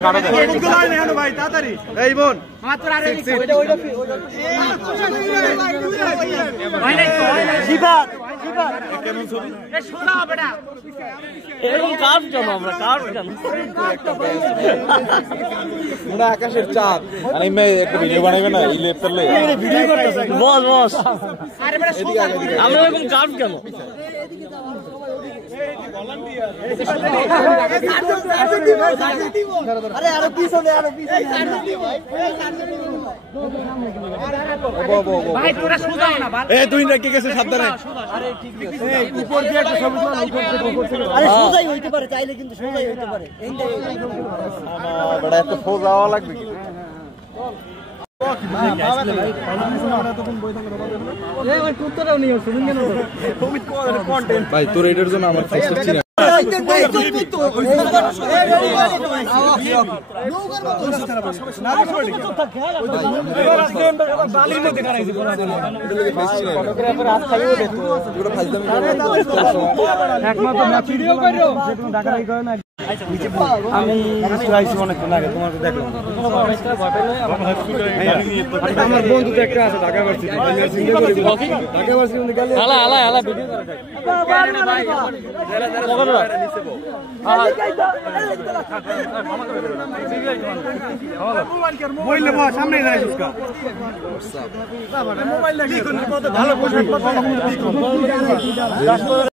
ভাই তাড়াতাড়ি এই বোন মাত্র আরে জিবাত কেমন ছবি এ সোনা বেটা এরকম কাজ কেন আমরা কাজ কেন পুরো আকাশের চাঁদ আর এই মেয়ে একটা ভিডিও বানাবে না এই লেপ করলে ভিডিও করতেছে বস বস আরে বেটা সোনা আমরা এরকম কাজ কেন আরে আরো পিছনে ভাই তোরা সোজা না এ তুই না কে গেছে সাবধানে আরে ঠিক আছে এই উপর দিয়ে একটা ছবি তোলা উপর থেকে আরে সোজাই হইতে পারে চাইলে কিন্তু সোজাই হইতে পারে বড় এত সোজা হওয়া লাগবে কি ভাই তোর এটার জন্য আমার আমার বন্ধু তো একটা আছে ঢাকা ভার্সিটি ঢাকা ভার্সিটি গেলে আলা আলা আলা ভিডিও করে ভাই মোবাইল নে সামনে যাই उसका মোবাইল দেখুন কত ভালো পোশাক